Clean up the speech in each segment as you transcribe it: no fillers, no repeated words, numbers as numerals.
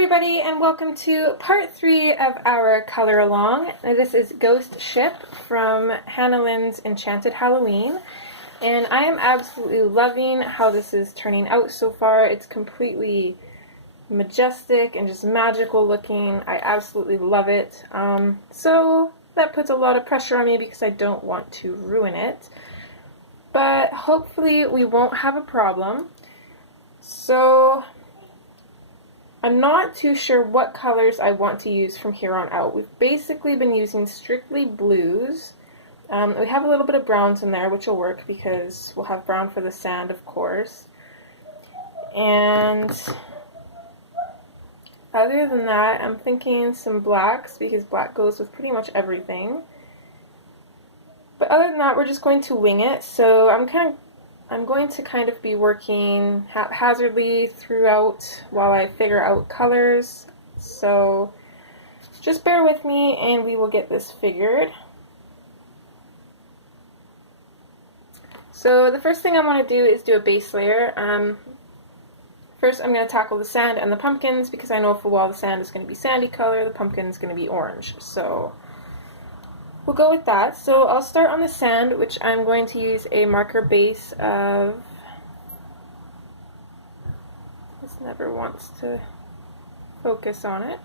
everybody, and welcome to part 3 of our color along. This is Ghost Ship from Hannah Lynn's Enchanted Halloween, and I am absolutely loving how this is turning out so far. It's completely majestic and just magical looking. I absolutely love it. So that puts a lot of pressure on me because I don't want to ruin it, but hopefully we won't have a problem. So I'm not too sure what colors I want to use from here on out. We've basically been using strictly blues. We have a little bit of browns in there, which will work because we'll have brown for the sand, of course. And other than that, I'm thinking some blacks because black goes with pretty much everything. But other than that, we're just going to wing it. So I'm going to kind of be working haphazardly throughout while I figure out colors. So just bear with me and we will get this figured. So the first thing I want to do is do a base layer. First I'm going to tackle the sand and the pumpkins because I know full well the sand is going to be sandy color, the pumpkin is going to be orange. So we'll go with that. So I'll start on the sand, which I'm going to use a marker base of, this never wants to focus on it,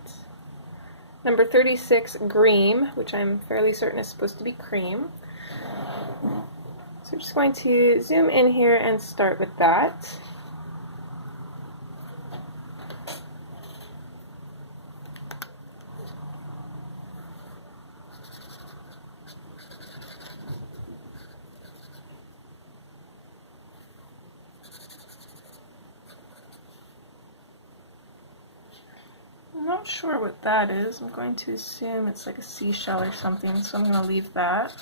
number 36 Green, which I'm fairly certain is supposed to be cream. So we're just going to zoom in here and start with that. I'm not sure what that is. I'm going to assume it's like a seashell or something, so I'm going to leave that.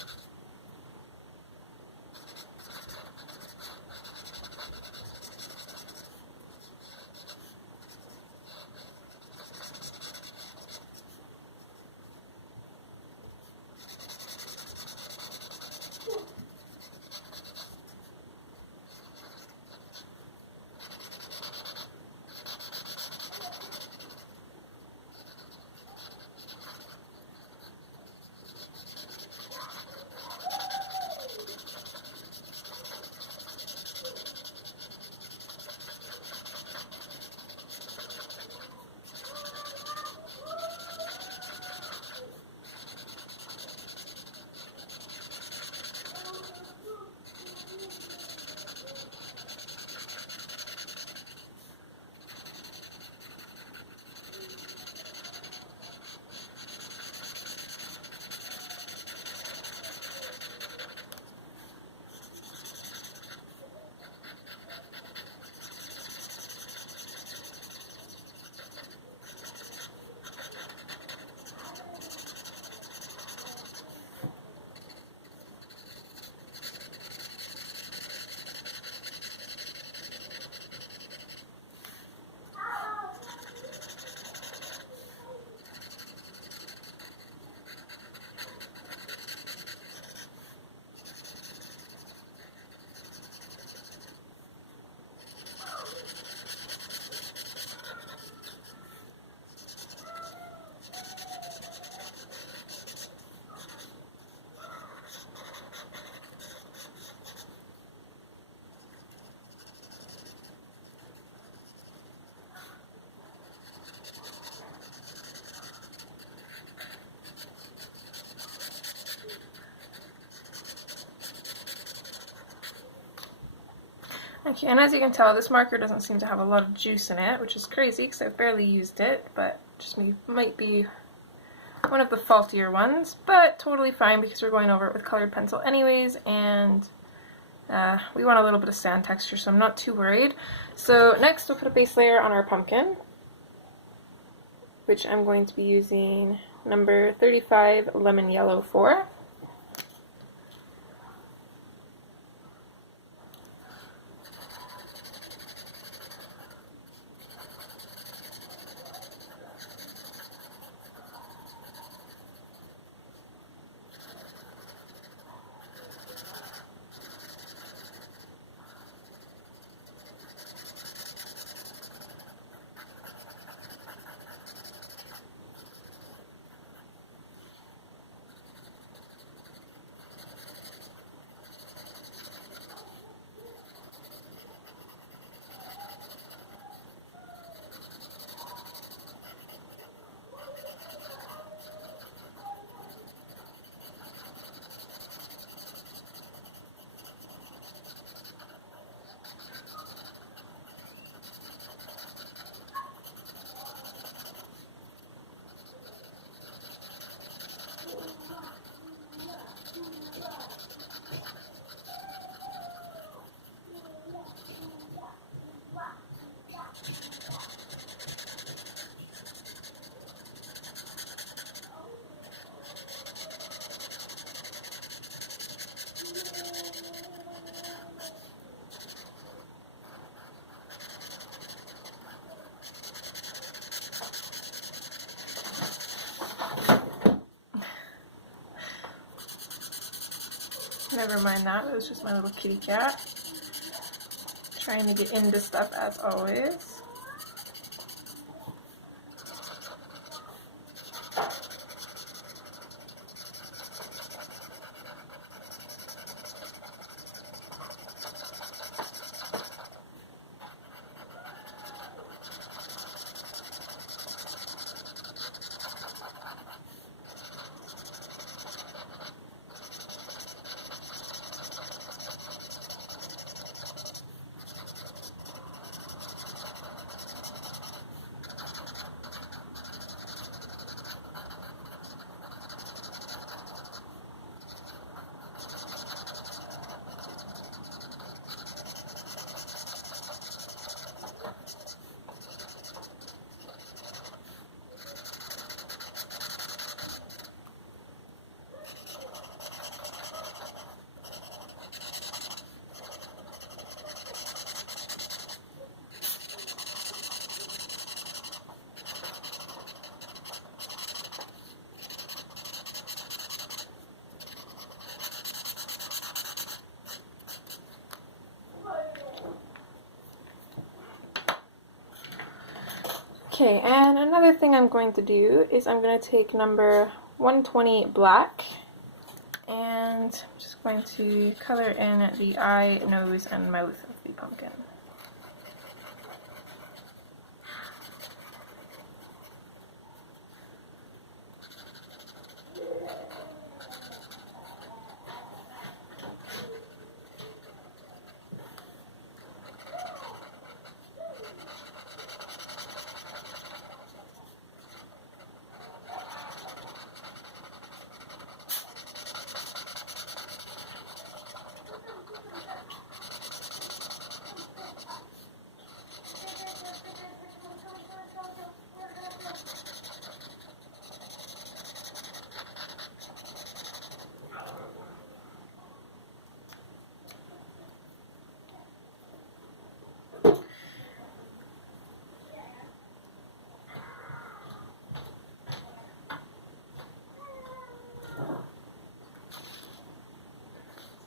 Okay, and as you can tell, this marker doesn't seem to have a lot of juice in it, which is crazy because I've barely used it, but just might be one of the faultier ones, but totally fine because we're going over it with colored pencil anyways, and we want a little bit of sand texture, so I'm not too worried. So next we'll put a base layer on our pumpkin, which I'm going to be using number 35 Lemon Yellow for. Never mind that, it was just my little kitty cat. Trying to get into stuff as always. Okay, and another thing I'm going to do is I'm going to take number 120 black, and I'm just going to color in the eye, nose, and mouth of the pumpkin.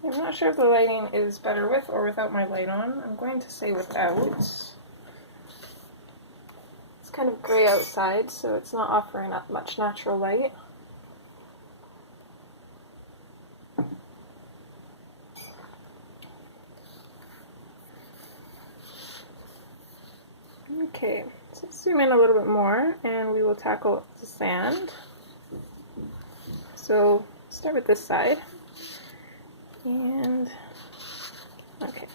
I'm not sure if the lighting is better with or without my light on. I'm going to say without. It's kind of gray outside, so it's not offering up much natural light. Okay, so zoom in a little bit more and we will tackle the sand. So start with this side. And okay.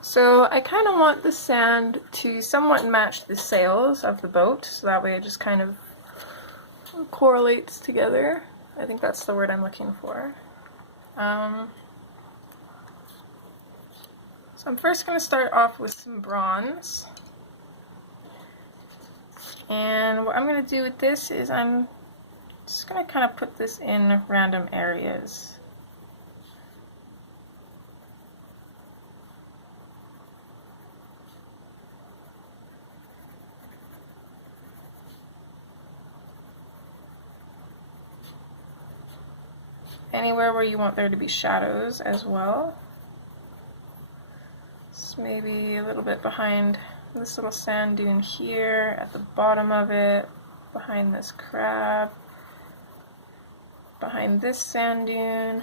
So I kind of want the sand to somewhat match the sails of the boat, so that way it just kind of correlates together. I think that's the word I'm looking for. So I'm first going to start off with some bronze. And what I'm going to do with this is I'm just going to kind of put this in random areas. Anywhere where you want there to be shadows as well. Just maybe a little bit behind this little sand dune here, at the bottom of it, behind this crab, behind this sand dune.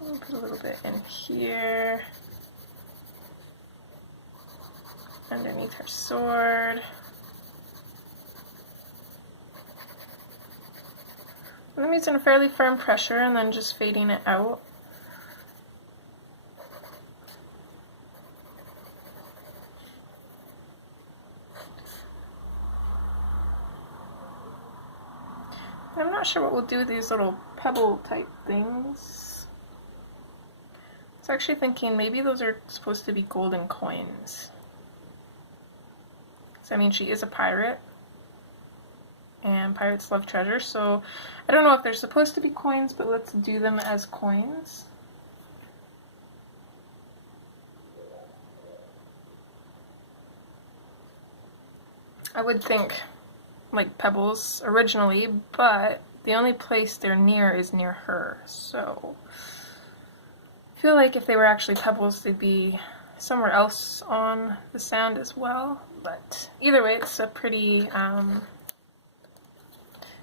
I'll put a little bit in here, underneath her sword. I'm using a fairly firm pressure and then just fading it out. I'm not sure what we'll do with these little pebble type things. I was actually thinking maybe those are supposed to be golden coins. So, I mean, she is a pirate, and pirates love treasure, so I don't know if they're supposed to be coins, but let's do them as coins. I would think like pebbles originally, but the only place they're near is near her, so I feel like if they were actually pebbles, they'd be somewhere else on the sand as well. But either way, it's a pretty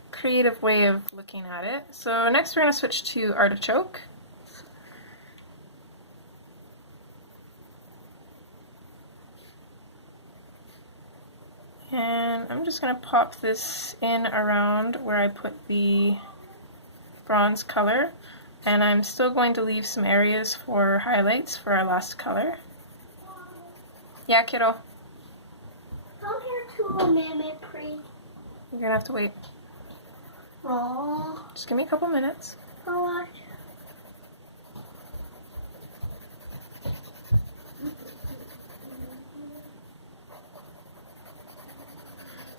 creative way of looking at it. So next we're going to switch to artichoke. And I'm just going to pop this in around where I put the bronze color. And I'm still going to leave some areas for highlights for our last color. Yeah, kiddo? Come here to a minute, please. You're going to have to wait. Aww. Just give me a couple minutes. Alright.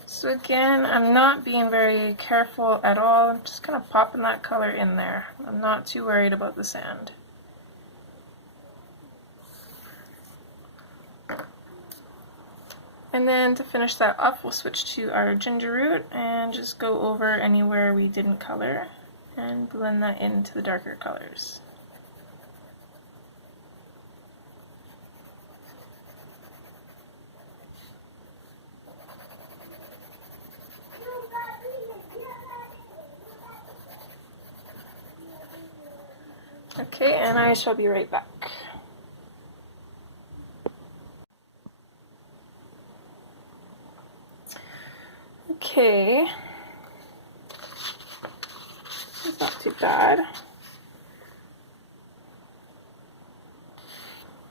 So again, I'm not being very careful at all. I'm just kind of popping that color in there. I'm not too worried about the sand. And then to finish that off, we'll switch to our ginger root and just go over anywhere we didn't color and blend that into the darker colors. Okay, and I shall be right back. Okay, it's not too bad.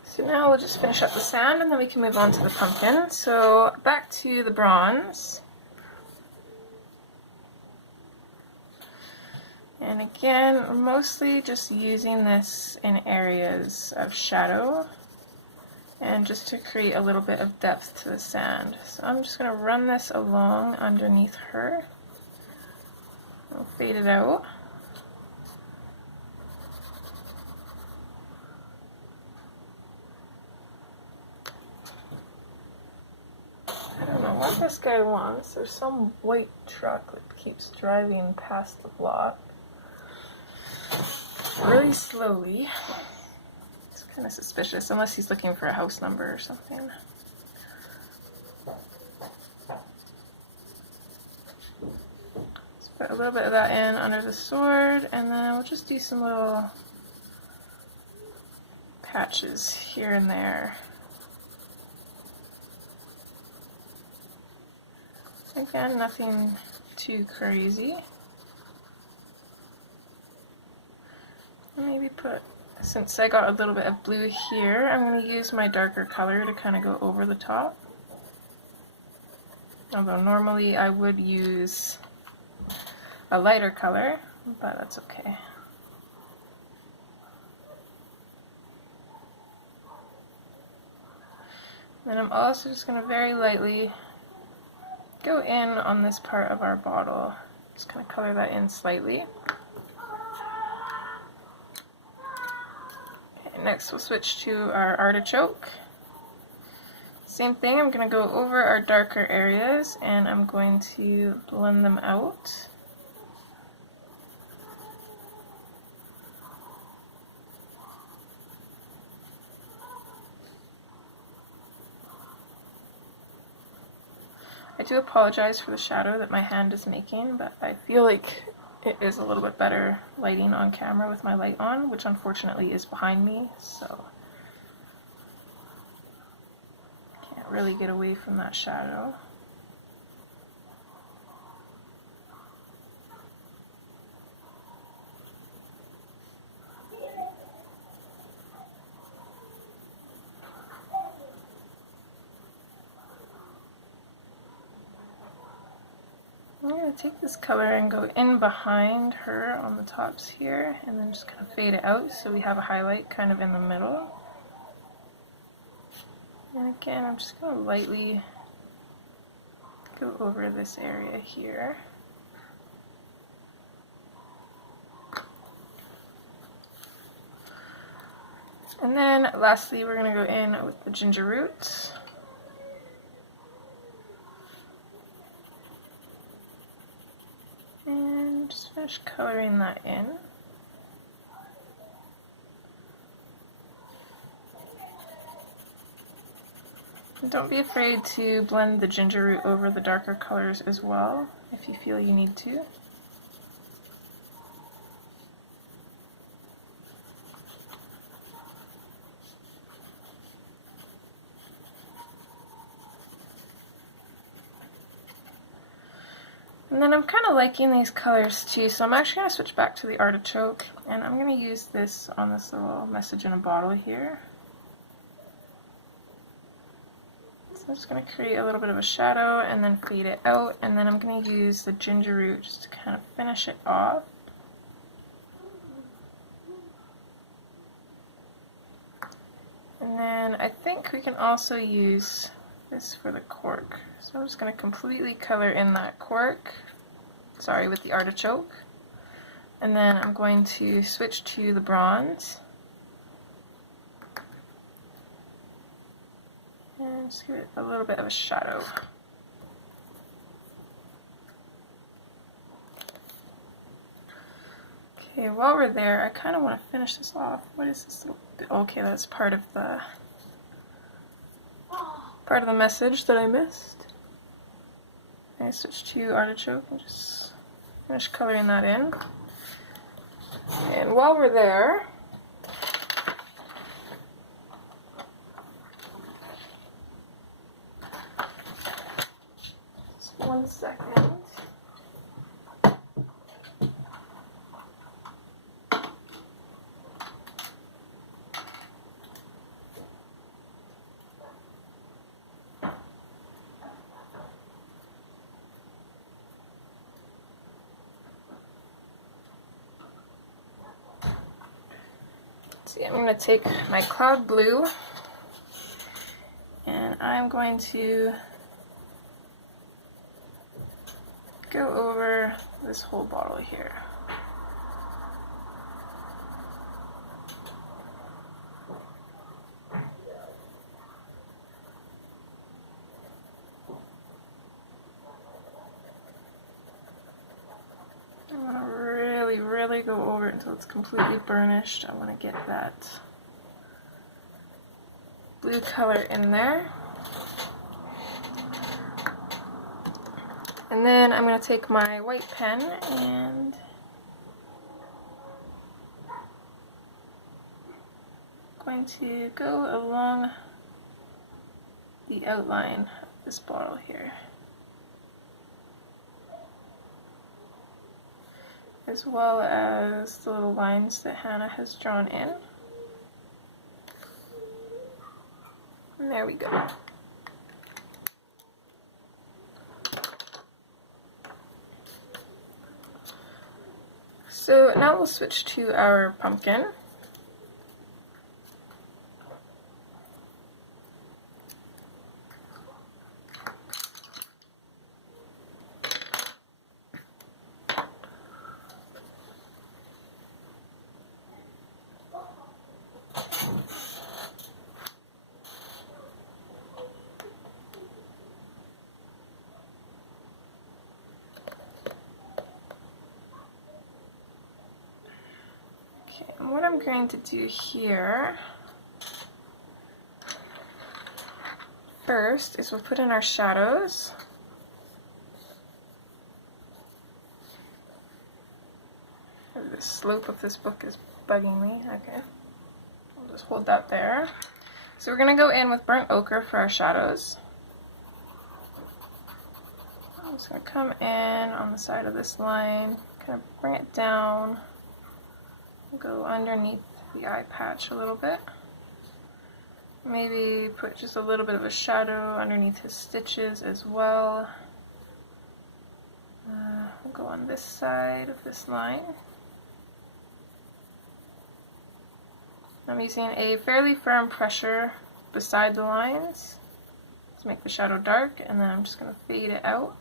So now we'll just finish up the sand and then we can move on to the pumpkin. So back to the bronze. And again, we're mostly just using this in areas of shadow and just to create a little bit of depth to the sand. So I'm just going to run this along underneath her. I'll fade it out. I don't know what this guy wants. There's some white truck that keeps driving past the block really slowly. It's kind of suspicious, unless he's looking for a house number or something. Let's put a little bit of that in under the sword, and then we'll just do some little patches here and there. Again, nothing too crazy. Maybe put, since I got a little bit of blue here, I'm going to use my darker color to kind of go over the top. Although normally I would use a lighter color, but that's okay. Then I'm also just going to very lightly go in on this part of our bottle. Just kind of color that in slightly. Next we'll switch to our artichoke. Same thing, I'm going to go over our darker areas and I'm going to blend them out. I do apologize for the shadow that my hand is making, but I feel like it is a little bit better lighting on camera with my light on, which unfortunately is behind me, so can't really get away from that shadow. I'm going to take this color and go in behind her on the tops here and then just kind of fade it out so we have a highlight kind of in the middle. And again, I'm just going to lightly go over this area here. And then lastly, we're going to go in with the ginger root. finish coloring that in. And don't be afraid to blend the ginger root over the darker colors as well, if you feel you need to. And then I'm kind of liking these colors too, so I'm actually going to switch back to the artichoke, and I'm going to use this on this little message in a bottle here. So I'm just going to create a little bit of a shadow and then fade it out, and then I'm going to use the ginger root just to kind of finish it off. And then I think we can also use this for the cork. So I'm just going to completely color in that cork, sorry, with the artichoke. And then I'm going to switch to the bronze. And just give it a little bit of a shadow. Okay, while we're there, I kind of want to finish this off. What is this little bit? Okay, that's part of the message that I missed. I switch to artichoke and just finish coloring that in. And while we're there, just 1 second. See, I'm going to take my cloud blue and I'm going to go over this whole bottle here. I want to really go over it until it's completely burnished. I want to get that blue color in there. And then I'm going to take my white pen and going to go along the outline of this bottle here, as well as the little lines that Hannah has drawn in. And there we go. So now we'll switch to our pumpkin. Okay, and what I'm going to do here first is we'll put in our shadows. The slope of this book is bugging me. Okay, I'll just hold that there. So we're going to go in with burnt ochre for our shadows. I'm just going to come in on the side of this line, kind of bring it down, go underneath the eye patch a little bit. Maybe put just a little bit of a shadow underneath his stitches as well. We'll go on this side of this line. I'm using a fairly firm pressure beside the lines to make the shadow dark, and then I'm just going to fade it out.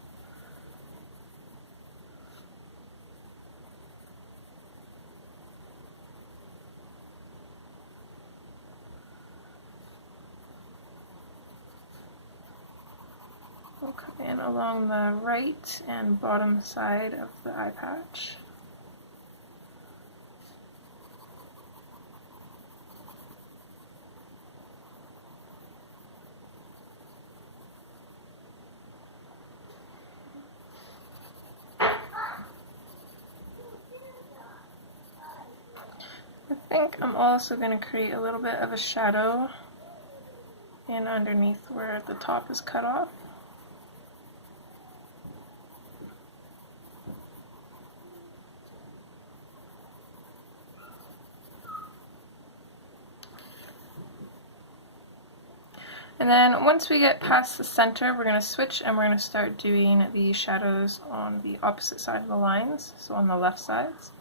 We'll come in along the right and bottom side of the eye patch. I think I'm also going to create a little bit of a shadow in underneath where the top is cut off. And then once we get past the center, we're going to switch and we're going to start doing the shadows on the opposite side of the lines, so on the left sides.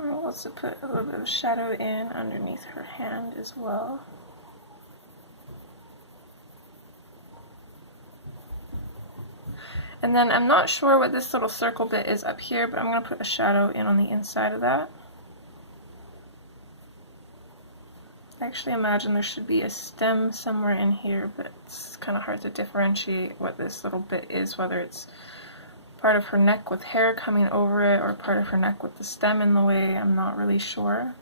We'll also put a little bit of shadow in underneath her hand as well. And then I'm not sure what this little circle bit is up here, but I'm going to put a shadow in on the inside of that. I actually imagine there should be a stem somewhere in here, but it's kind of hard to differentiate what this little bit is, whether it's part of her neck with hair coming over it or part of her neck with the stem in the way. I'm not really sure.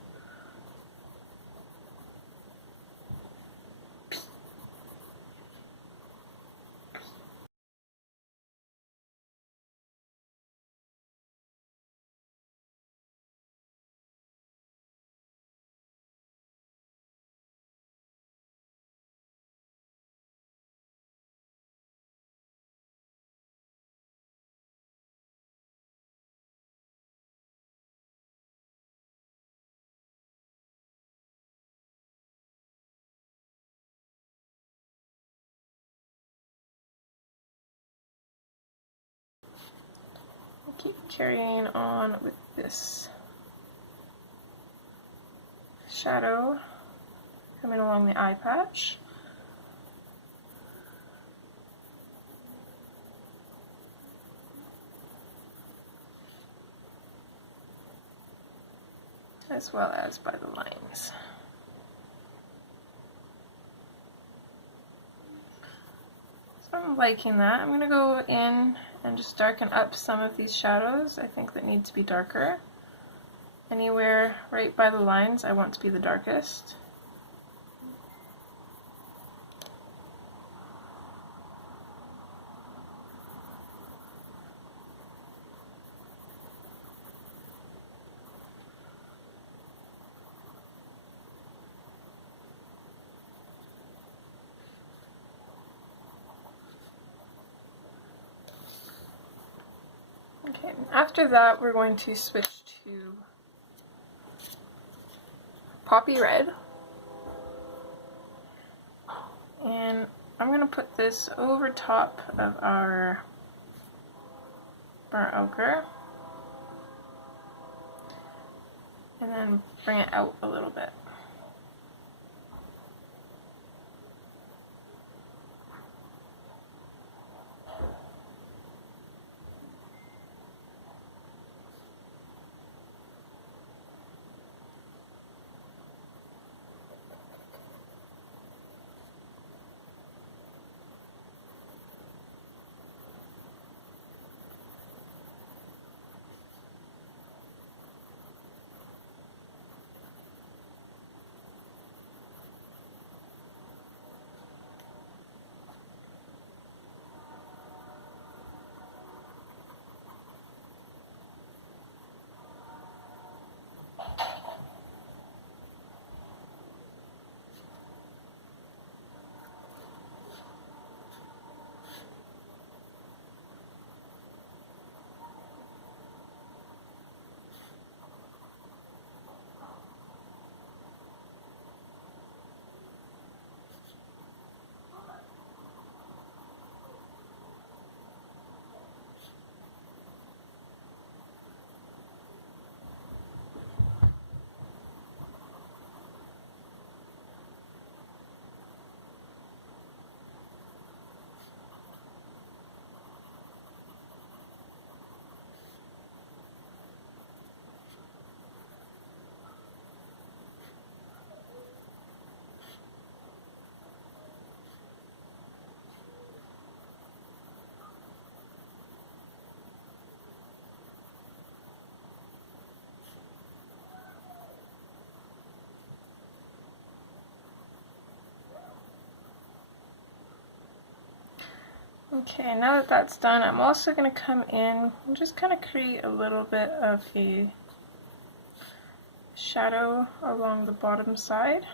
Keep carrying on with this shadow coming along the eye patch. As well as by the lines. So I'm liking that. I'm going to go in and just darken up some of these shadows, I think, that need to be darker. Anywhere right by the lines I want to be the darkest. Okay, after that we're going to switch to Poppy Red. And I'm going to put this over top of our burnt ochre. And then bring it out a little bit. Okay, now that that's done, I'm also going to come in and just kind of create a little bit of a shadow along the bottom side.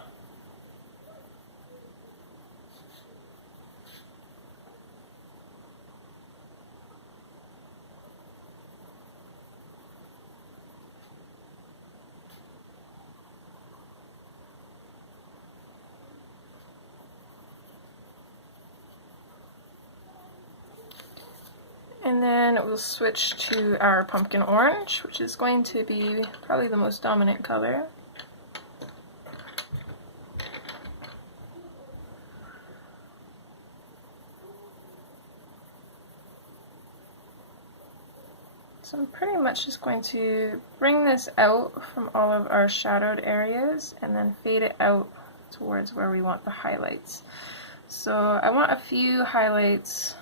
And then we'll switch to our pumpkin orange, which is going to be probably the most dominant color. So I'm pretty much just going to bring this out from all of our shadowed areas and then fade it out towards where we want the highlights. So I want a few highlights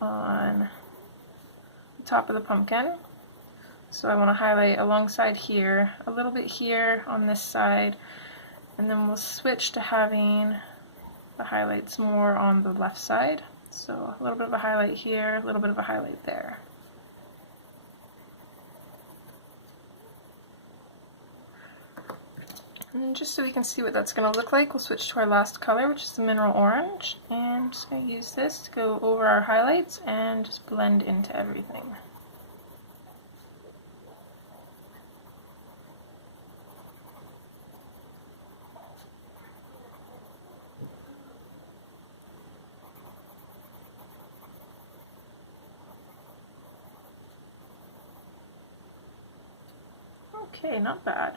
on the top of the pumpkin. So I want to highlight alongside here, a little bit here on this side, and then we'll switch to having the highlights more on the left side. So a little bit of a highlight here, a little bit of a highlight there. And just so we can see what that's going to look like, we'll switch to our last color, which is the mineral orange. And I'm just going to use this to go over our highlights and just blend into everything. Okay, not bad.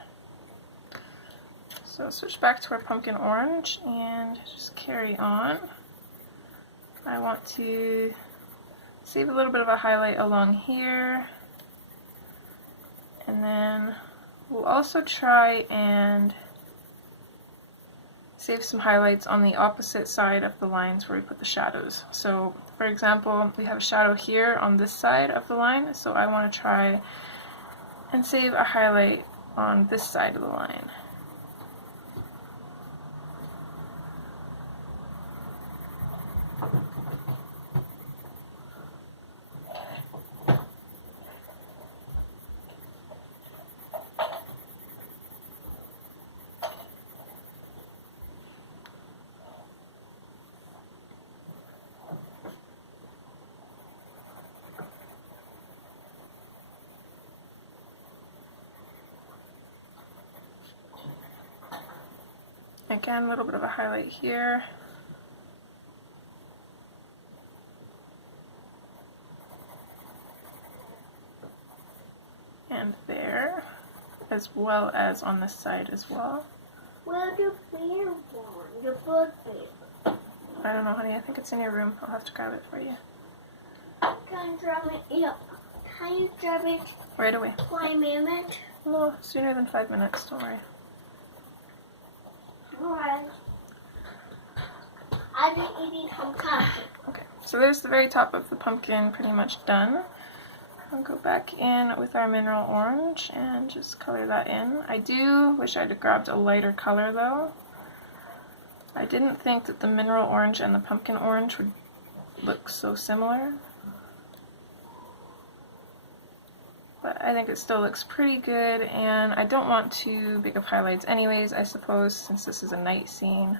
So switch back to our pumpkin orange and just carry on. I want to save a little bit of a highlight along here, and then we'll also try and save some highlights on the opposite side of the lines where we put the shadows. So for example, we have a shadow here on this side of the line, so I want to try and save a highlight on this side of the line. Again, a little bit of a highlight here. And there, as well as on this side as well. Where's the bear one? The bird bear. I don't know, honey. I think it's in your room. I'll have to grab it for you. Can you grab it? Yeah. Can you grab it? Right away. 1 minute? No, sooner than 5 minutes. Don't worry. Alright. I've been eating some coffee. Okay, so there's the very top of the pumpkin pretty much done. I'll go back in with our mineral orange and just color that in. I do wish I'd have grabbed a lighter color though. I didn't think that the mineral orange and the pumpkin orange would look so similar. But I think it still looks pretty good, and I don't want too big of highlights anyways, I suppose, since this is a night scene.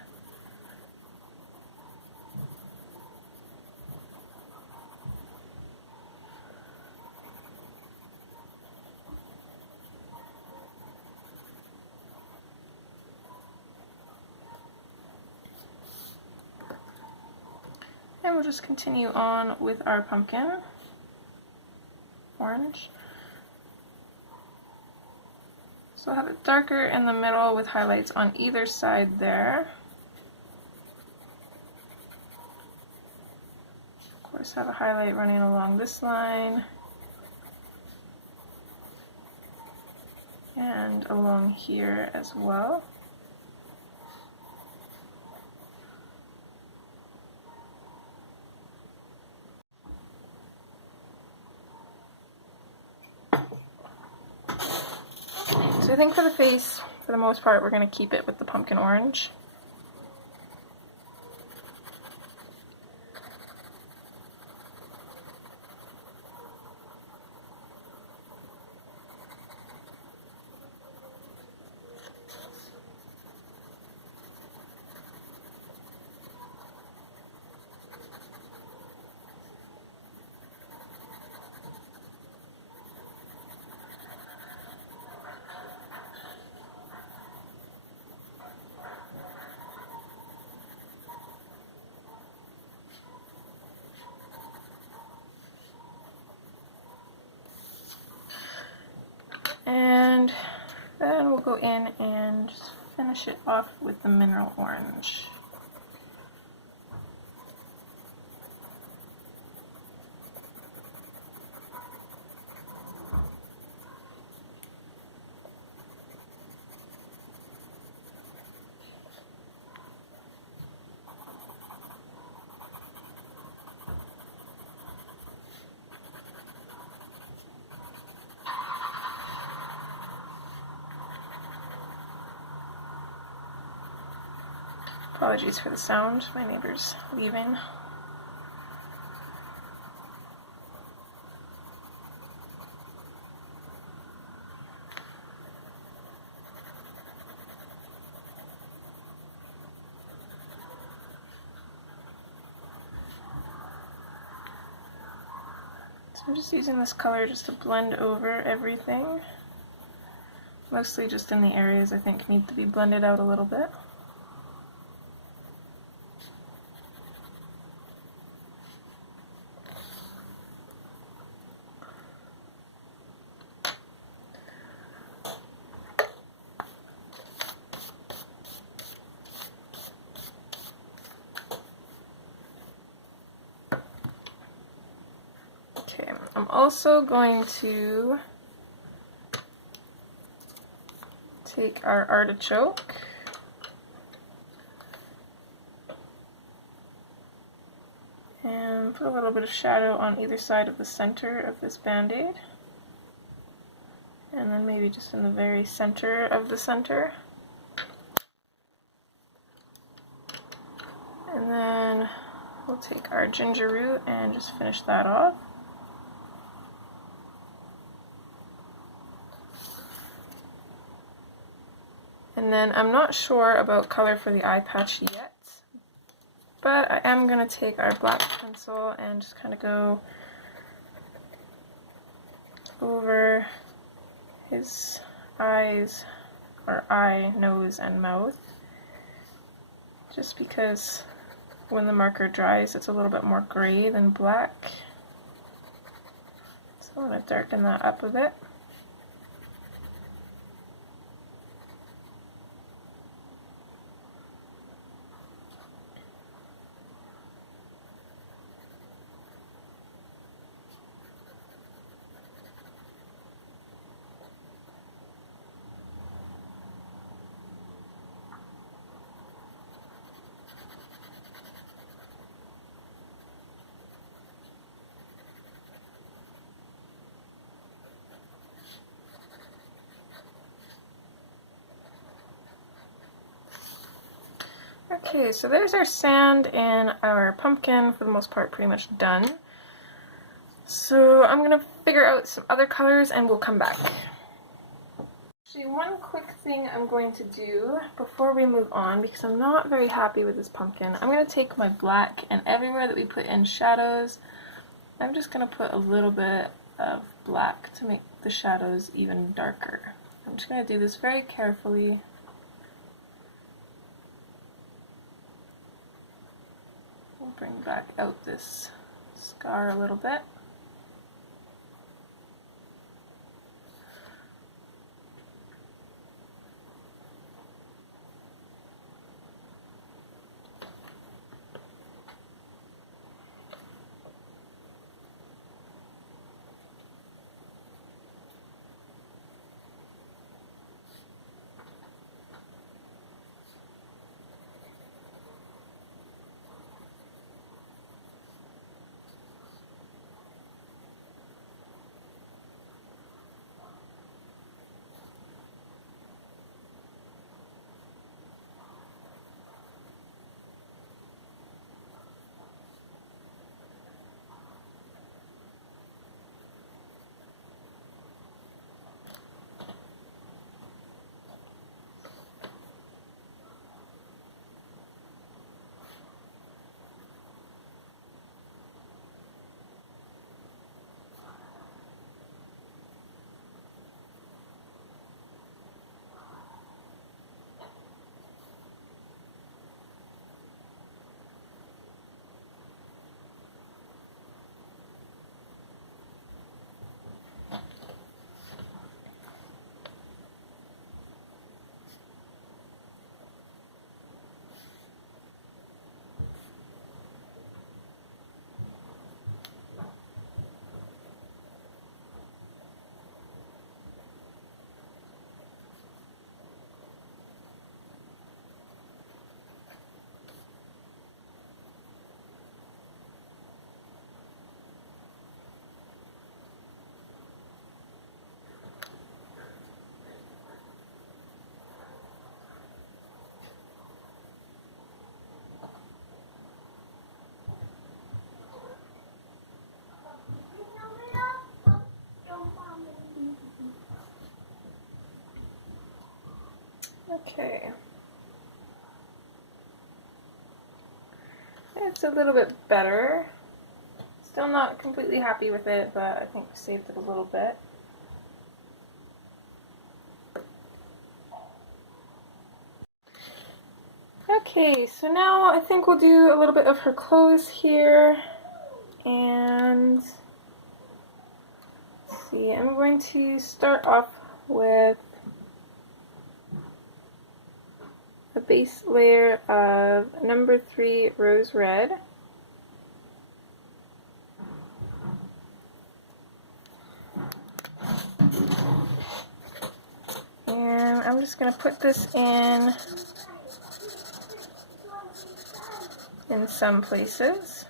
And we'll just continue on with our pumpkin orange. So I'll have it darker in the middle with highlights on either side there. Of course, have a highlight running along this line and along here as well. So I think for the face, for the most part, we're going to keep it with the pumpkin orange. And then we'll go in and just finish it off with the mineral orange. Apologies for the sound, my neighbor's leaving. So I'm just using this color just to blend over everything. Mostly just in the areas I think need to be blended out a little bit. Okay, I'm also going to take our artichoke and put a little bit of shadow on either side of the center of this band-aid, and then maybe just in the very center of the center. And then we'll take our ginger root and just finish that off. And then I'm not sure about color for the eye patch yet, but I am going to take our black pencil and just kind of go over his eyes, or eye, nose, and mouth, just because when the marker dries it's a little bit more gray than black. So I'm going to darken that up a bit. Okay, so there's our sand and our pumpkin, for the most part pretty much done. So I'm going to figure out some other colors and we'll come back. Actually, one quick thing I'm going to do before we move on, because I'm not very happy with this pumpkin, I'm going to take my black and everywhere that we put in shadows, I'm just going to put a little bit of black to make the shadows even darker. I'm just going to do this very carefully. We'll bring back out this scar a little bit. Okay. It's a little bit better. Still not completely happy with it, but I think we saved it a little bit. Okay, so now I think we'll do a little bit of her clothes here. And let's see, I'm going to start off with a base layer of number 3 Rose Red. And I'm just going to put this in some places.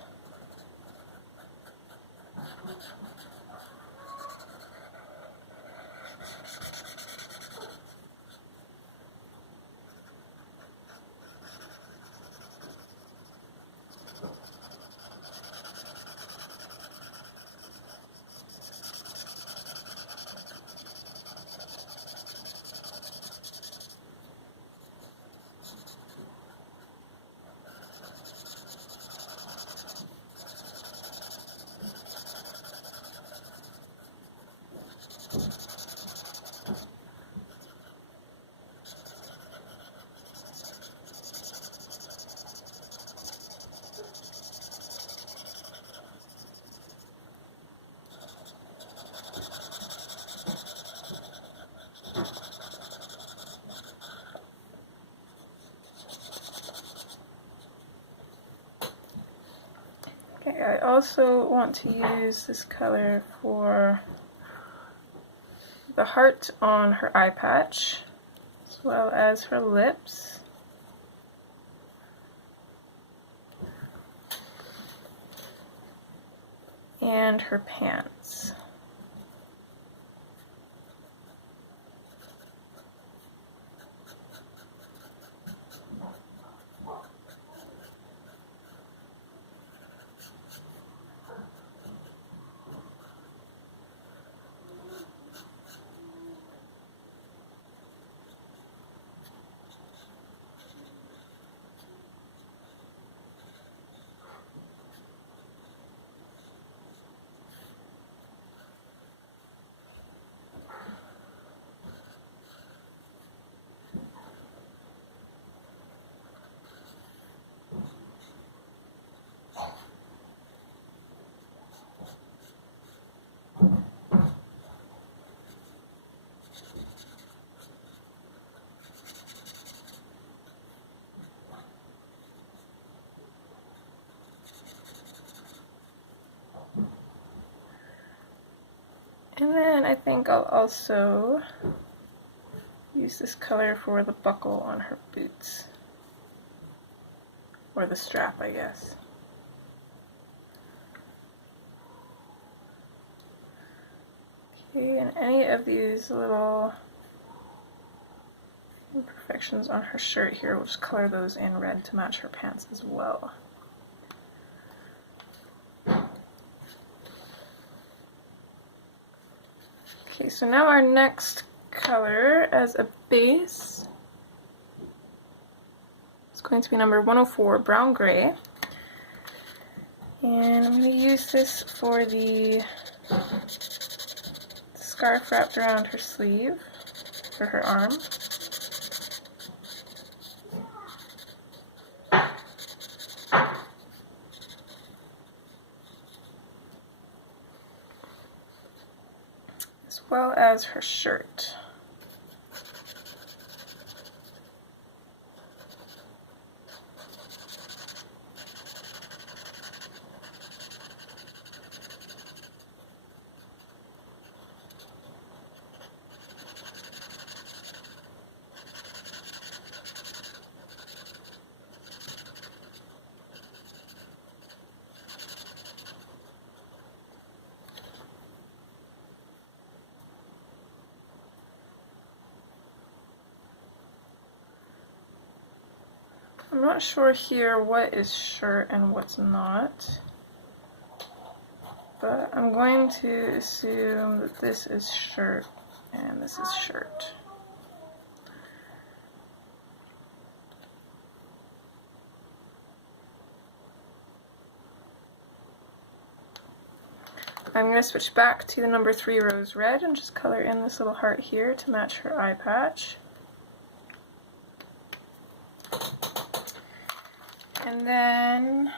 Okay, I also want to use this color for the heart on her eye patch, as well as her lips. And her pants. And then I think I'll also use this color for the buckle on her boots. Or the strap, I guess. Okay, and any of these little imperfections on her shirt here, we'll just color those in red to match her pants as well. Okay, so now our next color as a base is going to be number 104, Brown Gray. And I'm going to use this for the scarf wrapped around her sleeve, for her arm. As well as her shirt. I'm not sure here what is shirt and what's not, but I'm going to assume that this is shirt and this is shirt. I'm going to switch back to the number 3 Rose Red and just color in this little heart here to match her eye patch. And then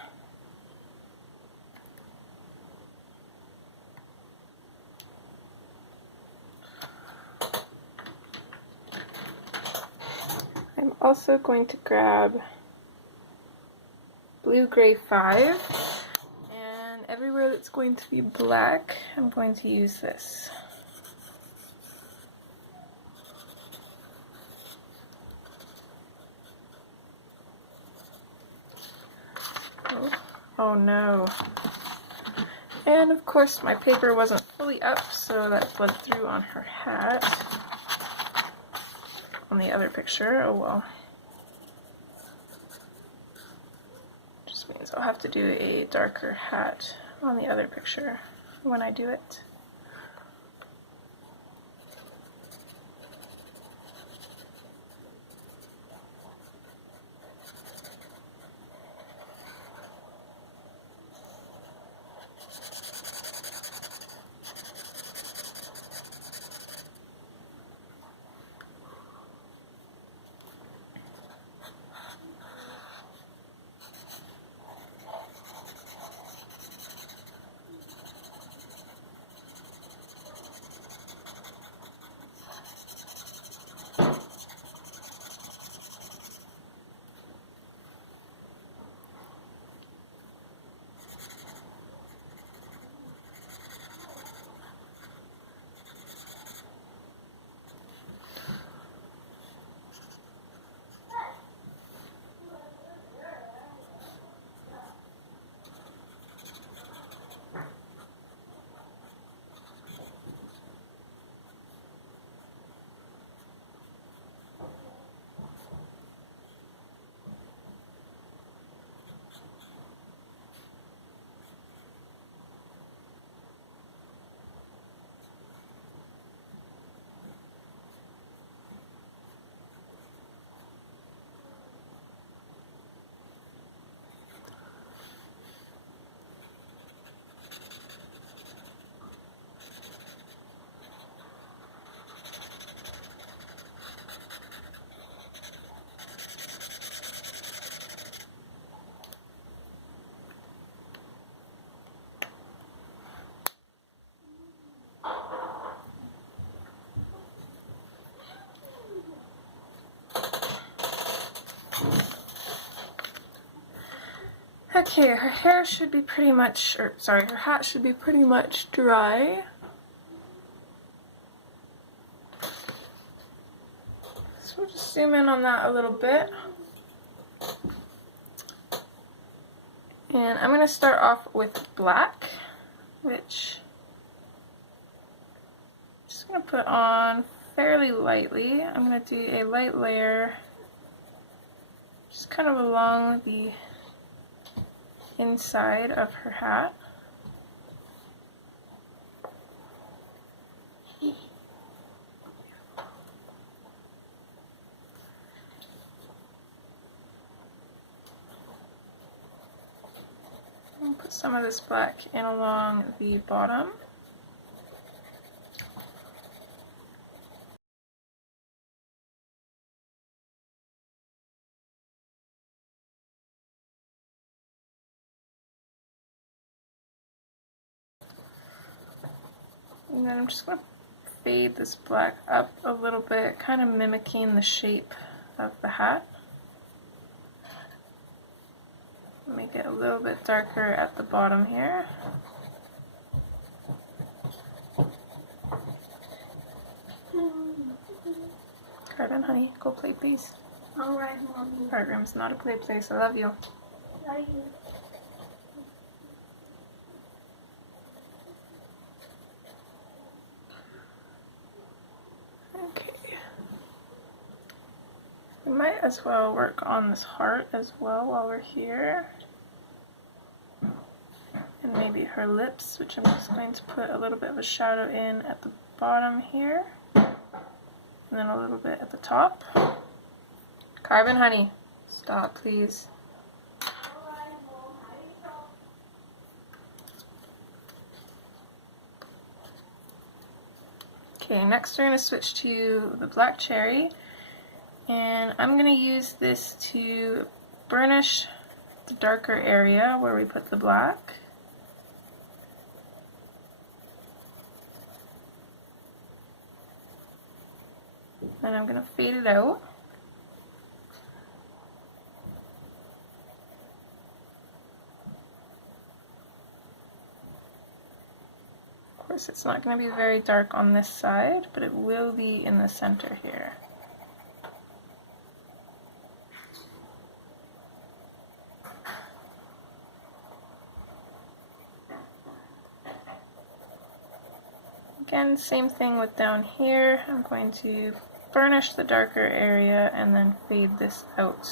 I'm also going to grab Blue Gray 5, and everywhere that's going to be black, I'm going to use this. Oh no. And of course my paper wasn't fully up, so that bled through on her hat. On the other picture, oh well. Just means I'll have to do a darker hat on the other picture when I do it. Okay, her hair should be pretty much, her hat should be pretty much dry. So we'll just zoom in on that a little bit. And I'm going to start off with black, which I'm just going to put on fairly lightly. I'm going to do a light layer just kind of along the inside of her hat. And put some of this black in along the bottom. And then I'm just going to fade this black up a little bit, kind of mimicking the shape of the hat. Make it a little bit darker at the bottom here. Carvin, honey, go play, please. Alright, Mommy. Art room's not a play place. I love you. Love you. Okay. We might as well work on this heart as well while we're here. And maybe her lips, which I'm just going to put a little bit of a shadow in at the bottom here. And then a little bit at the top. Carvin, honey, stop, please. Okay, next we're going to switch to the black cherry, and I'm going to use this to burnish the darker area where we put the black. Then I'm going to fade it out. Of course, it's not going to be very dark on this side, but it will be in the center here. Again, same thing with down here. I'm going to burnish the darker area and then fade this out.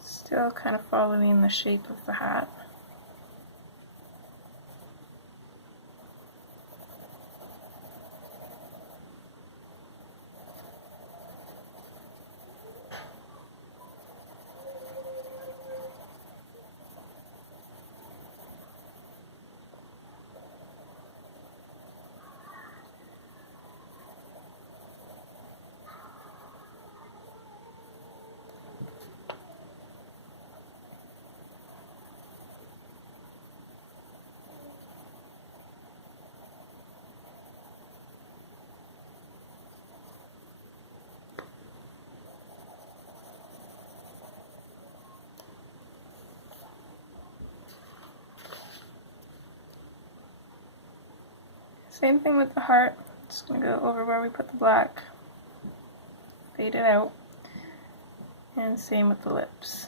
Still kind of following the shape of the hat. Same thing with the heart. Just going to go over where we put the black, fade it out, and same with the lips.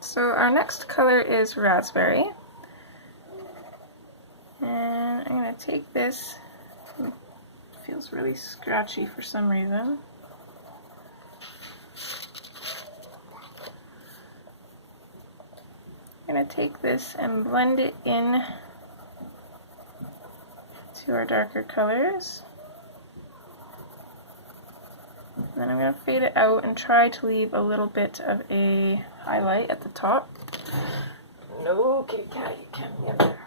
So our next color is raspberry, and I'm going to take this, it feels really scratchy for some reason. I'm going to take this and blend it in to our darker colors. Then I'm going to fade it out and try to leave a little bit of a highlight at the top. No, kitty cat, you can't get there.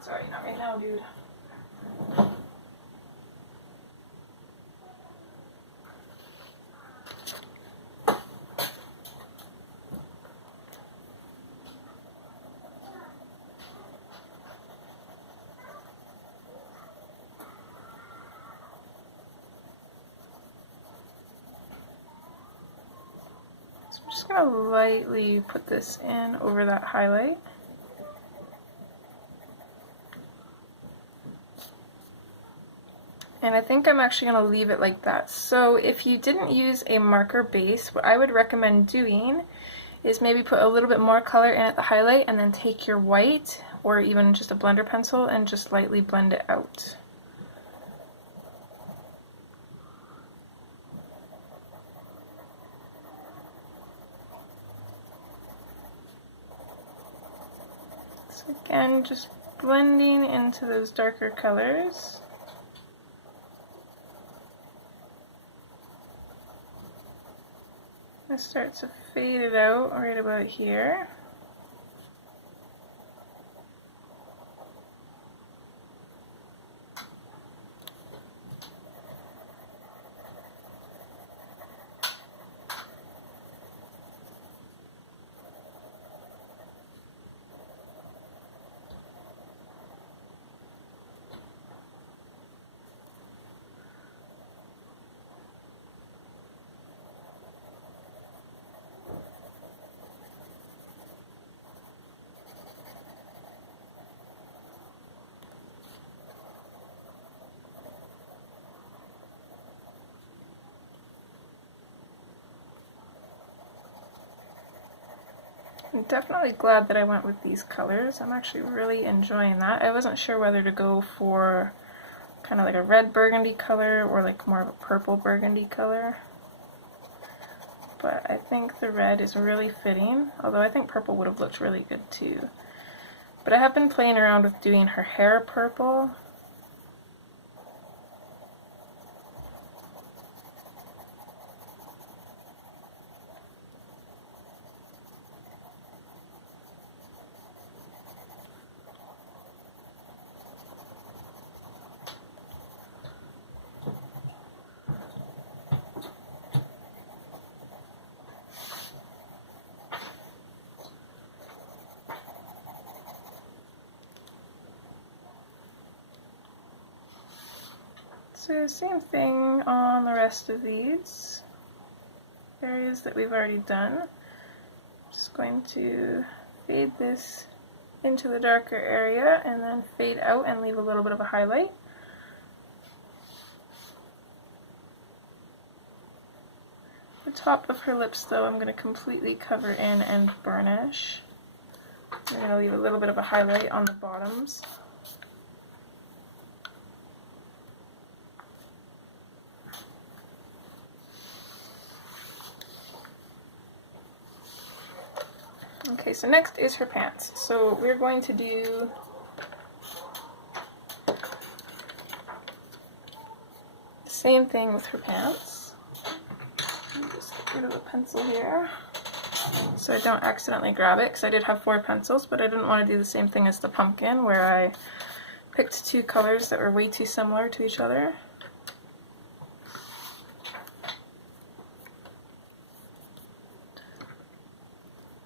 Sorry, not right now, dude. I'm just going to lightly put this in over that highlight. And I think I'm actually going to leave it like that. So if you didn't use a marker base, what I would recommend doing is maybe put a little bit more color in at the highlight and then take your white or even just a blender pencil and just lightly blend it out. Again, just blending into those darker colors. I start to fade it out right about here. I'm definitely glad that I went with these colors. I'm actually really enjoying that. I wasn't sure whether to go for kind of like a red burgundy color or like more of a purple burgundy color. But I think the red is really fitting, although I think purple would have looked really good too. But I have been playing around with doing her hair purple. So same thing on the rest of these areas that we've already done. Just going to fade this into the darker area and then fade out and leave a little bit of a highlight. The top of her lips though I'm going to completely cover in and burnish. I'm going to leave a little bit of a highlight on the bottoms. Okay, so next is her pants. So we're going to do the same thing with her pants. Just get rid of the pencil here so I don't accidentally grab it, because I did have 4 pencils, but I didn't want to do the same thing as the pumpkin where I picked 2 colors that were way too similar to each other.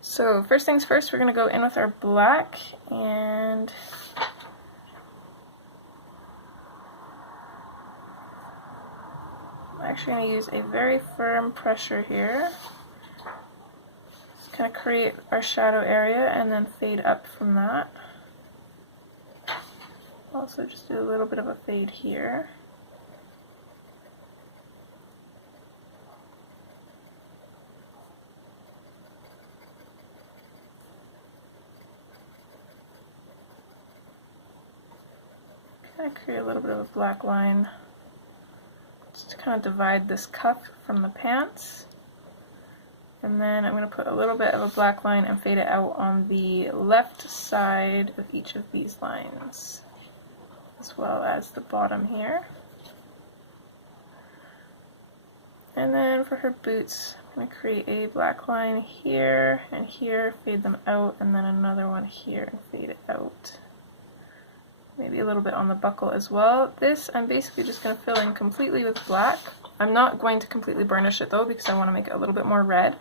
So first things first, we're going to go in with our black, and I'm actually going to use a very firm pressure here. Just kind of create our shadow area and then fade up from that. Also just do a little bit of a fade here. Kind of create a little bit of a black line just to kind of divide this cuff from the pants. And then I'm going to put a little bit of a black line and fade it out on the left side of each of these lines, as well as the bottom here. And then for her boots, I'm going to create a black line here and here, fade them out, and then another one here and fade it out. Maybe a little bit on the buckle as well. This I'm basically just going to fill in completely with black. I'm not going to completely burnish it though, because I want to make it a little bit more red.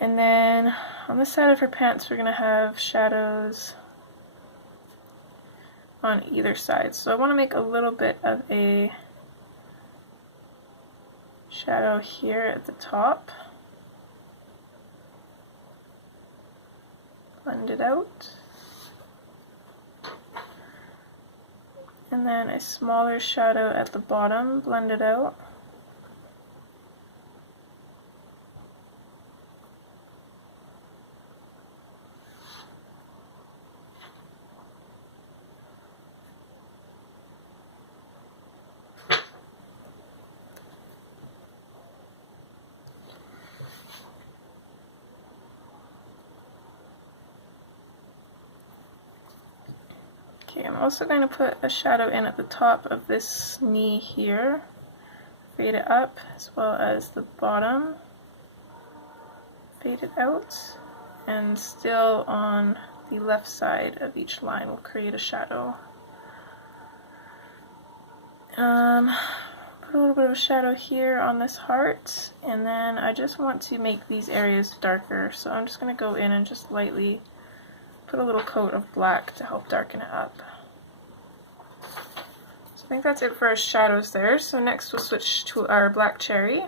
And then on this side of her pants we're going to have shadows on either side. So I want to make a little bit of a shadow here at the top. Blend it out. And then a smaller shadow at the bottom, blend it out. Okay, I'm also going to put a shadow in at the top of this knee here, fade it up, as well as the bottom, fade it out, and still on the left side of each line we'll create a shadow. Put a little bit of a shadow here on this heart, and then I just want to make these areas darker, so I'm just going to go in and just lightly put a little coat of black to help darken it up. So I think that's it for our shadows there. So next we'll switch to our black cherry.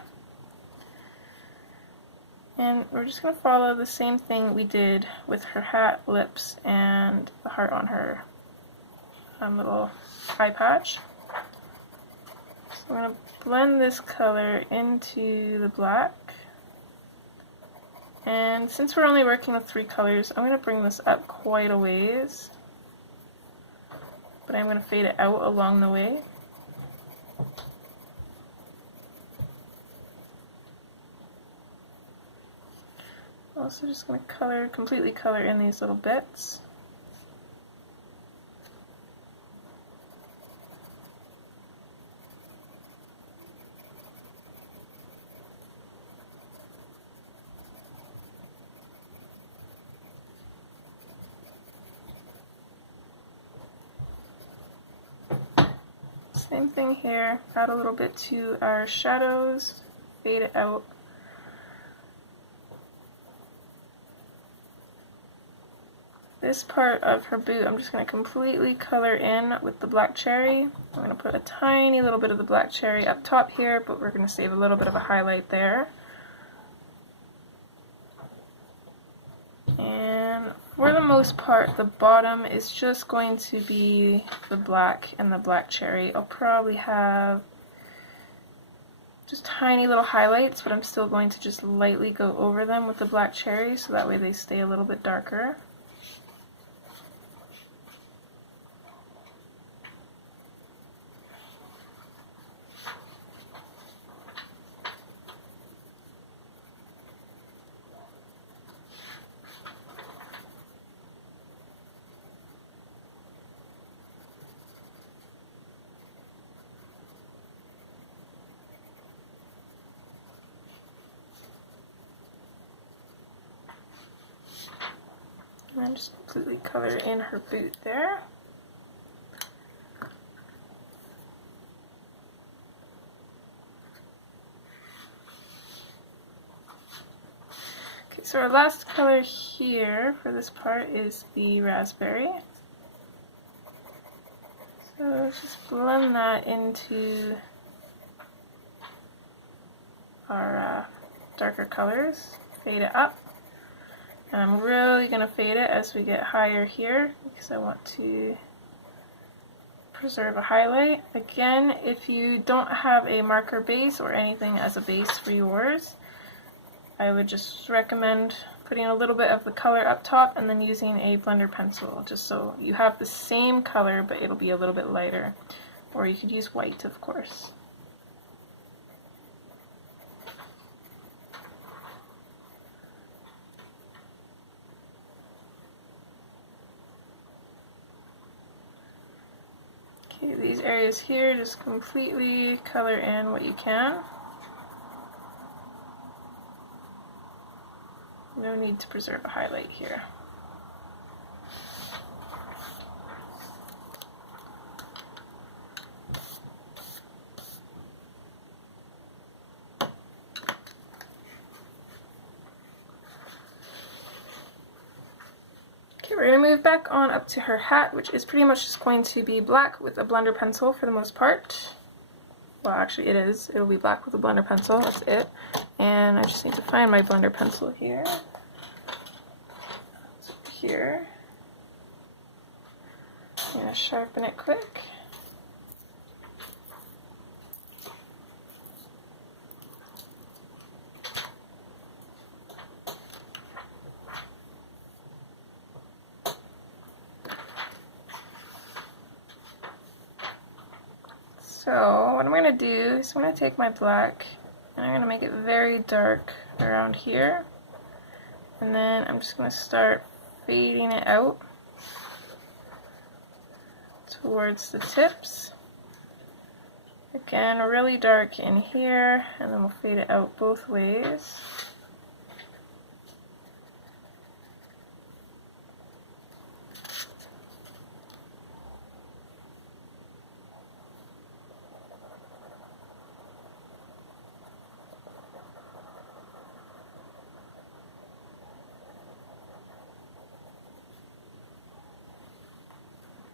And we're just going to follow the same thing we did with her hat, lips, and the heart on her little eye patch. So I'm going to blend this color into the black. And since we're only working with 3 colors, I'm going to bring this up quite a ways, but I'm going to fade it out along the way. Also just going to completely color in these little bits. Same thing here, add a little bit to our shadows, fade it out. This part of her boot I'm just going to completely color in with the black cherry. I'm going to put a tiny little bit of the black cherry up top here, but we're going to save a little bit of a highlight there. And for the most part, the bottom is just going to be the black and the black cherry. I'll probably have just tiny little highlights, but I'm still going to just lightly go over them with the black cherry so that way they stay a little bit darker. And just completely color in her boot there. Okay, so our last color here for this part is the raspberry. So just blend that into our darker colors, fade it up. And I'm really going to fade it as we get higher here because I want to preserve a highlight. Again, if you don't have a marker base or anything as a base for yours, I would just recommend putting a little bit of the color up top and then using a blender pencil just so you have the same color but it'll be a little bit lighter. Or you could use white, of course. Okay, these areas here, just completely color in what you can. No need to preserve a highlight here. Okay, we're going to move back on up to her hat, which is pretty much just going to be black with a blender pencil for the most part. Well, actually it is. It'll be black with a blender pencil, that's it. And I just need to find my blender pencil here. It's over here. I'm going to sharpen it quick. So what I'm going to do is I'm going to take my black and I'm going to make it very dark around here, and then I'm just going to start fading it out towards the tips. Again, really dark in here, and then we'll fade it out both ways.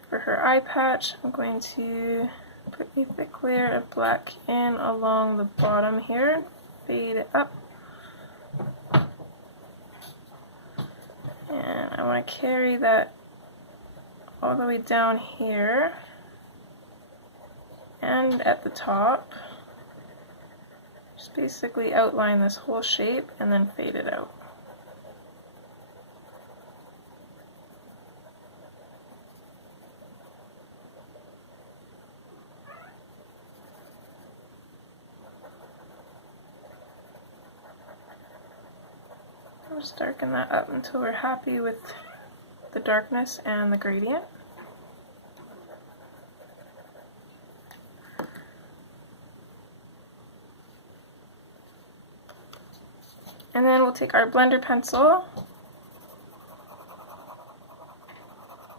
For her eye patch, I'm going to put a thick layer of black in along the bottom here, fade it up, and I want to carry that all the way down here and at the top. Just basically outline this whole shape and then fade it out. Just darken that up until we're happy with the darkness and the gradient. And then we'll take our blender pencil.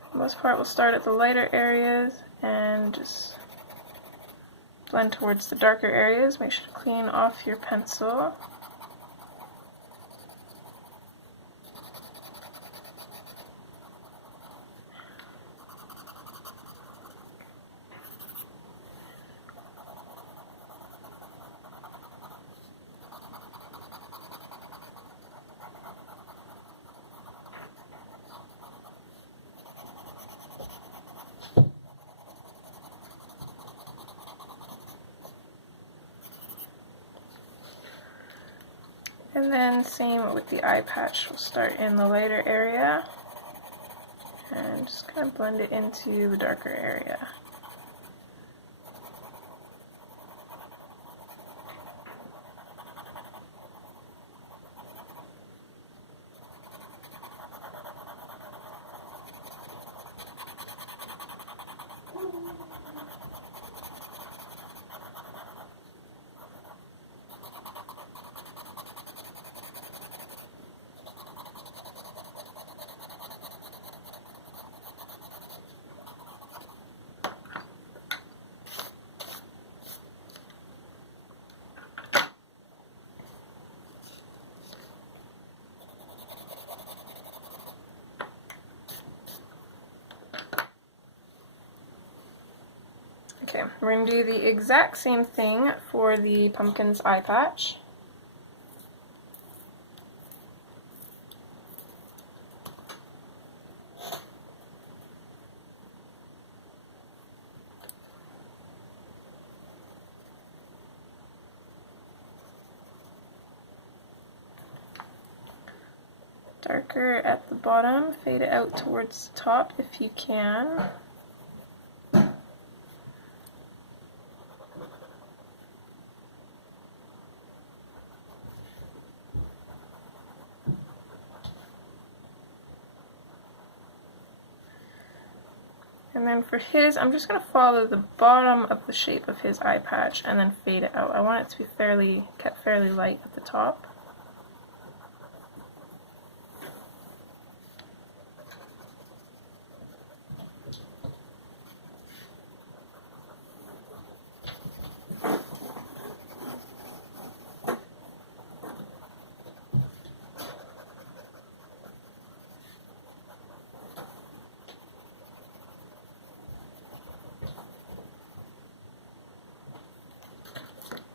For the most part, we'll start at the lighter areas and just blend towards the darker areas. Make sure to clean off your pencil. And then same with the eye patch. We'll start in the lighter area and just kind of blend it into the darker area. Okay, we're going to do the exact same thing for the pumpkin's eye patch. Darker at the bottom, fade it out towards the top if you can. And then for his, I'm just going to follow the bottom of the shape of his eye patch and then fade it out. I want it to be kept fairly light at the top.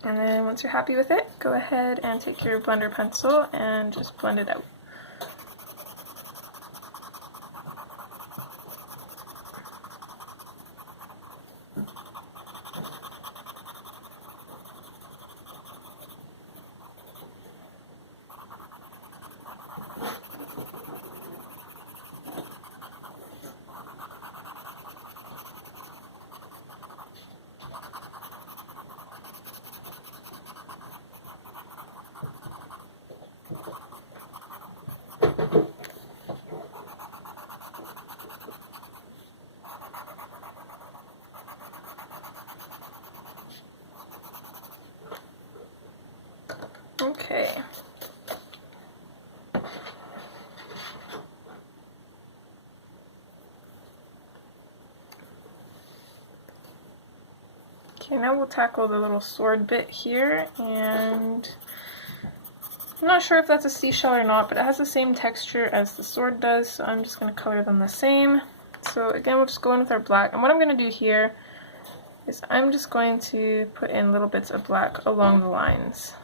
And then once you're happy with it, go ahead and take your blender pencil and just blend it out. Okay. Okay, now we'll tackle the little sword bit here, and I'm not sure if that's a seashell or not, but it has the same texture as the sword does, so I'm just going to color them the same. So again, we'll just go in with our black, and what I'm going to do here is I'm just going to put in little bits of black along the lines.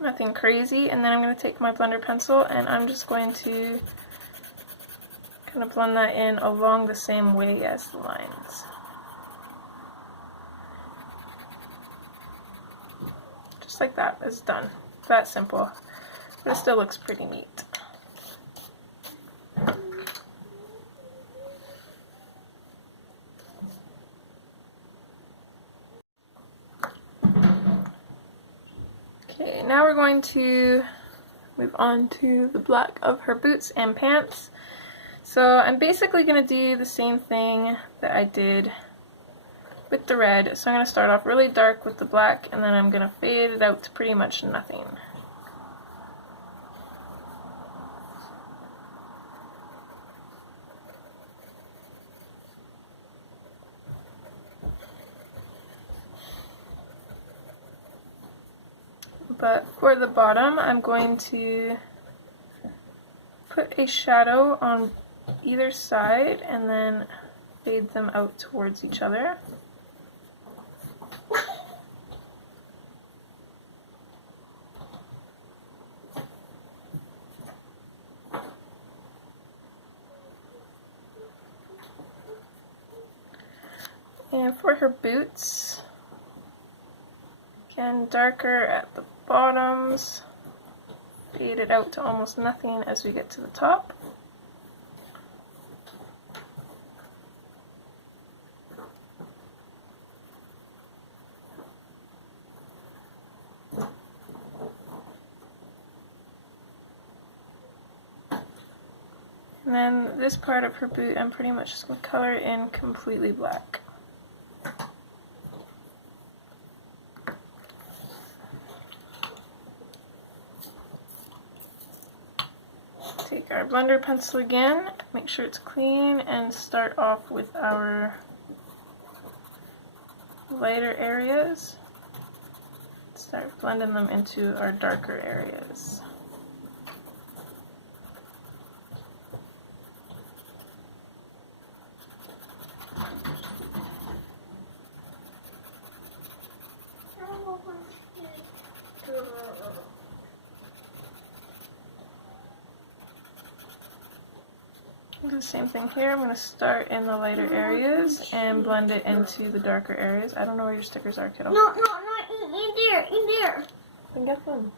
Nothing crazy, and then I'm going to take my blender pencil and I'm just going to kind of blend that in along the same way as the lines. Just like that, it's done. That simple. But it still looks pretty neat. Okay, Okay, now we're going to move on to the black of her boots and pants. So I'm basically going to do the same thing that I did with the red. So I'm going to start off really dark with the black, and then I'm going to fade it out to pretty much nothing. But for the bottom, I'm going to put a shadow on either side and then fade them out towards each other. And for her boots, again, darker at the bottoms, fade it out to almost nothing as we get to the top. And then this part of her boot, I'm pretty much just going to color in completely black. Take our blender pencil again, make sure it's clean, and start off with our lighter areas. Start blending them into our darker areas. Do the same thing here. I'm going to start in the lighter areas and blend it into the darker areas. I don't know where your stickers are, kiddo. No, in there. Then get them.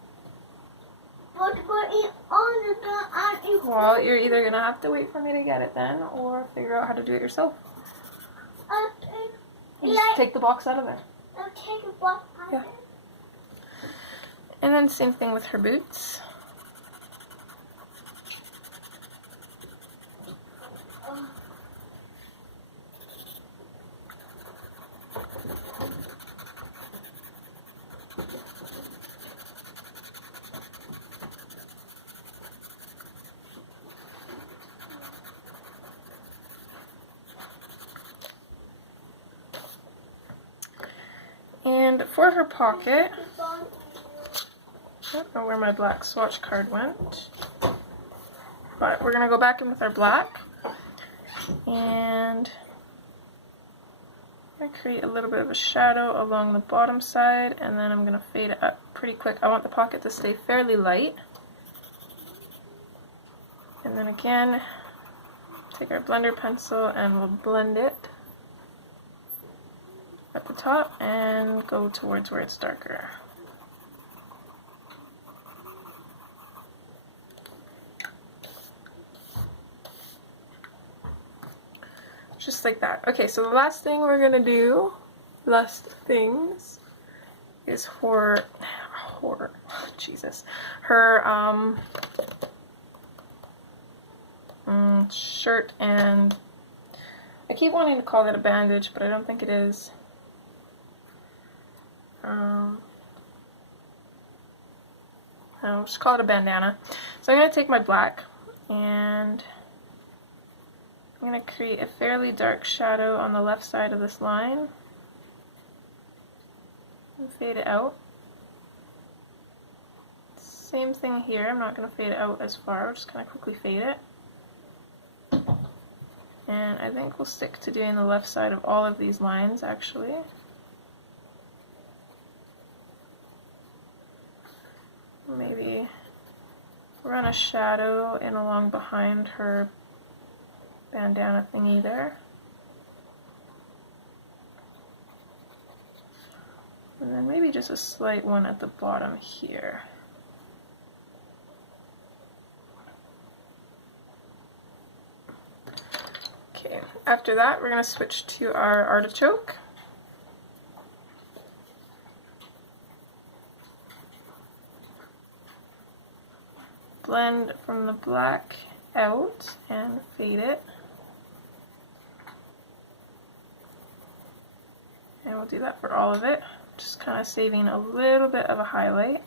But in on the Well, you're either going to have to wait for me to get it then, or figure out how to do it yourself. Okay. You just take the box out of there. I'll take a box out Yeah. of it. And then same thing with her boots. And for her pocket, I don't know where my black swatch card went, but we're going to go back in with our black, and I'm going to create a little bit of a shadow along the bottom side, and then I'm going to fade it up pretty quick. I want the pocket to stay fairly light. And then again, take our blender pencil and we'll blend it at the top and go towards where it's darker. Just like that. Okay, so the last thing we're gonna do, is her shirt, and I keep wanting to call it a bandage, but I don't think it is. I'll just call it a bandana. So I'm going to take my black and I'm going to create a fairly dark shadow on the left side of this line and fade it out. Same thing here, I'm not going to fade it out as far, I'm just going to quickly fade it. And I think we'll stick to doing the left side of all of these lines actually. Maybe run a shadow in along behind her bandana thingy there. And then maybe just a slight one at the bottom here. Okay, after that we're going to switch to our artichoke. blend from the black out and fade it. And we'll do that for all of it, just kind of saving a little bit of a highlight.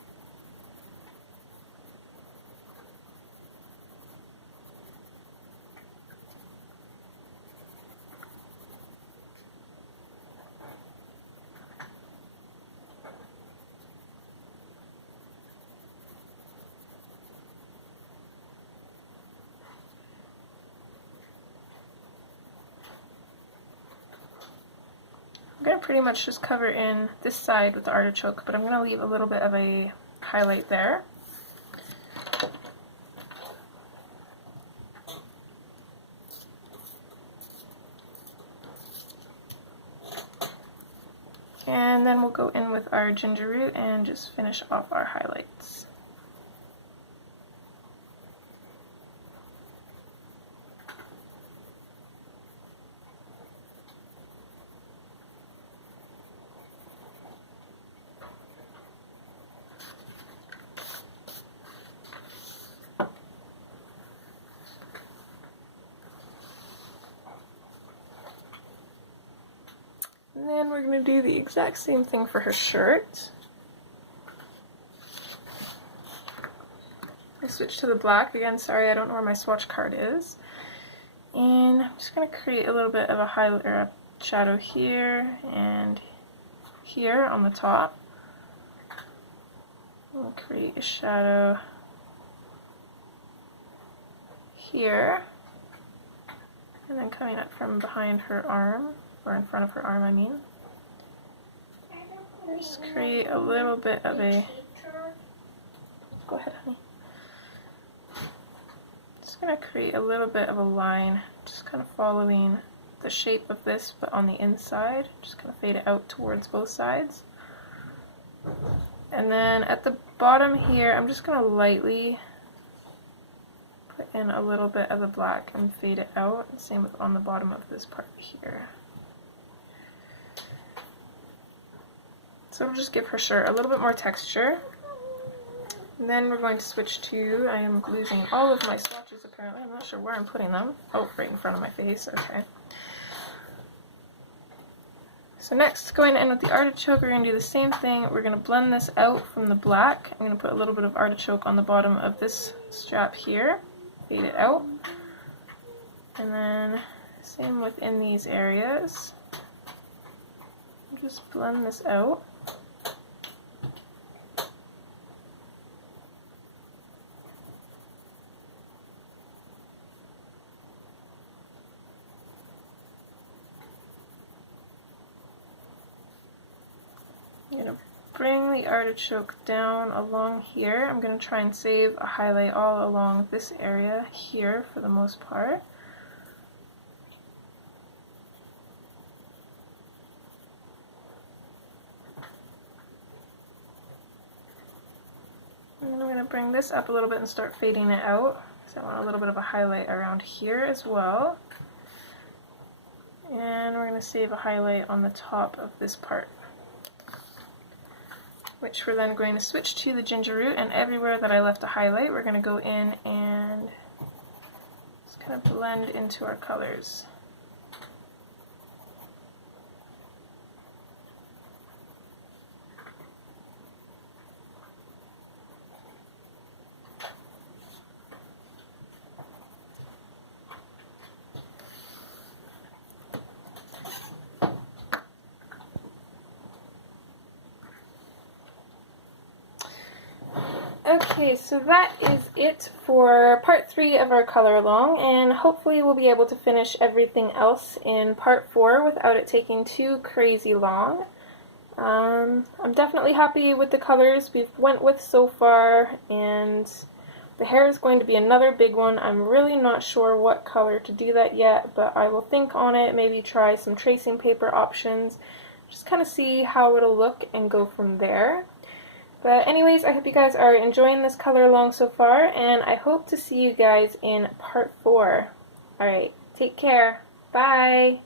I'm going to pretty much just cover in this side with the artichoke, but I'm going to leave a little bit of a highlight there. And then we'll go in with our ginger root and just finish off our highlights. And then we're going to do the exact same thing for her shirt. I switch to the black again. Sorry, I don't know where my swatch card is. And I'm just going to create a little bit of a highlight or a shadow here and here on the top. We'll create a shadow here, and then coming up from behind her arm, or in front of her arm, I mean. Just create a little bit of a, go ahead, honey. Just going to create a little bit of a line, just kind of following the shape of this, but on the inside. Just kind of fade it out towards both sides. And then at the bottom here, I'm just going to lightly put in a little bit of the black and fade it out. Same with on the bottom of this part here. So it'll just give her shirt a little bit more texture. And then we're going to switch to, I am losing all of my swatches apparently. I'm not sure where I'm putting them. Oh, right in front of my face. Okay. So next, going in with the artichoke, we're going to do the same thing. We're going to blend this out from the black. I'm going to put a little bit of artichoke on the bottom of this strap here. Fade it out. And then same within these areas. Just blend this out. I'm going to bring the artichoke down along here. I'm going to try and save a highlight all along this area here for the most part. And then I'm going to bring this up a little bit and start fading it out, because I want a little bit of a highlight around here as well. And we're going to save a highlight on the top of this part, which we're then going to switch to the ginger root, and everywhere that I left a highlight, we're going to go in and just kind of blend into our colors. Okay, so that is it for part 3 of our color along, and hopefully we'll be able to finish everything else in part 4 without it taking too crazy long. I'm definitely happy with the colors we've went with so far, and the hair is going to be another big one. I'm really not sure what color to do that yet, but I will think on it, maybe try some tracing paper options, just kind of see how it'll look and go from there. But anyways, I hope you guys are enjoying this color along so far, and I hope to see you guys in part 4. Alright, take care. Bye!